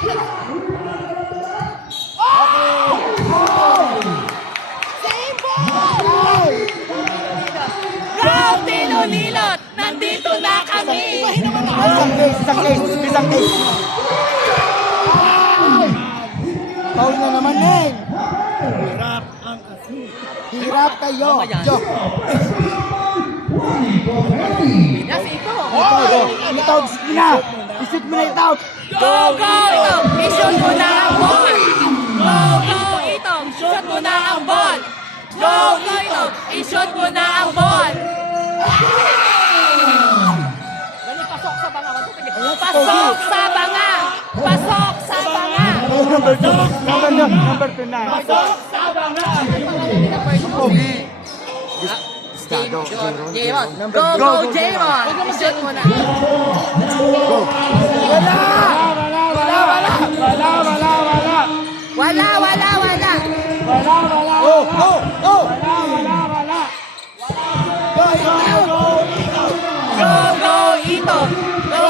Lilot! Same ball! Go, Tino Lilot! Nandito na kami! Isang case. Foul na naman, Neng. Hirap kayo. Joke. Yes, ito! Ito, na. Isip mo na ito. Go, go, ito! I-shoot mo na ang ball! Go, go, ito! I-shoot mo na ang ball! Go, go, ito! I-shoot mo na ang ball! Pasok sa banga! Pasok sa banga! Pasok sa banga! Number 2. Number 2 na. Pasok sa banga! Jaymon! Go, go, Jaymon! I-shoot mo na! Wala! Go, go, ito! Go!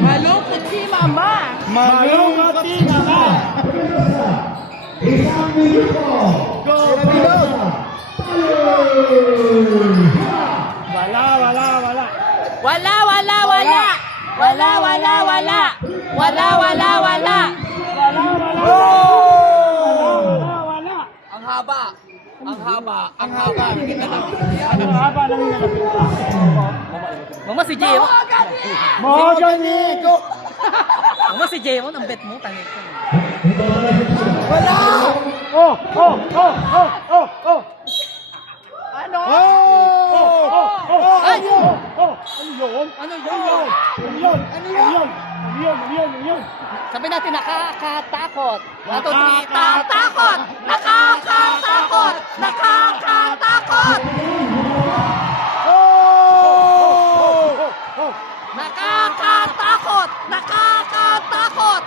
Malungkot si Mama! Malungkot si Mama. Isang minuto. Go, Wala! Ang haba. Mama si Jero. Mama si Jero, ang bet mo, tangin ko. wala. Ano? Ano yun? Sabi natin, nakakatakot. 1, 2, 3, tatakot! Nakakatakot! Nakakatakot! Nakakatakot! Nakakatakot!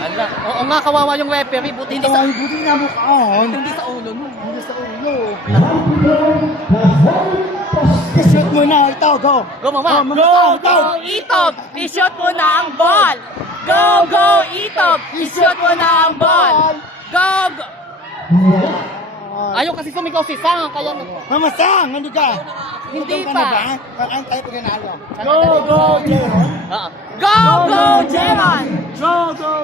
Ala, oo nga, kawawa yung referee. Buti hindi sa Hindi sa ulo mo. sa ulo. I-shoot mo na ito. Go. Go, Mama. Go, Itog. I-shoot mo na ang ball. Go, Itog. I-shoot mo na ang ball. Go. Ayaw kasi sumigaw si Sang. Kaya Mamasang, ano ka? hindi Gutom ka na ba? pa. Parang tayo panalo. Jeron. Go, Jeron.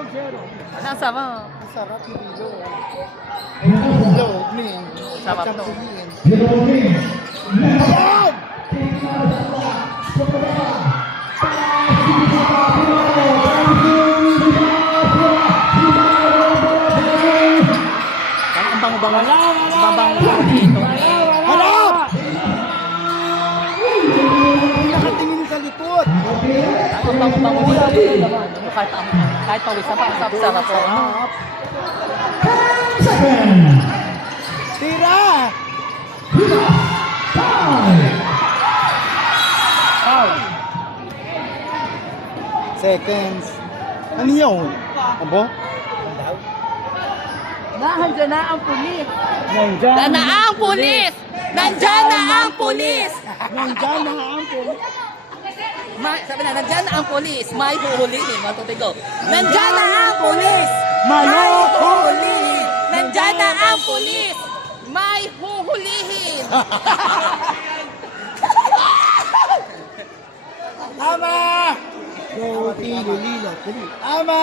Jeron. Ano sama? Sarap yung ilo. Ay, ilo. Sarap to. Ayan! Ang bango-bango. Bango dito. Hanap! Nakatingin sa likod. Ang bango-bango dito. Kahit pawis na pa. Sarap to. Tira! Seconds. Ano yun? Abo? Nandiyan na ang pulis. Nandyan. Nandiyan na ang pulis. Nandyan na ang pulis. Sabi na, nandiyan na ang pulis. May huhulihin. Matutig ko. Nandiyan na ang pulis. May huhulihin. Nandiyan na ang pulis. May huhulihin. Tama! Go, Tilo, Lilo. Tama!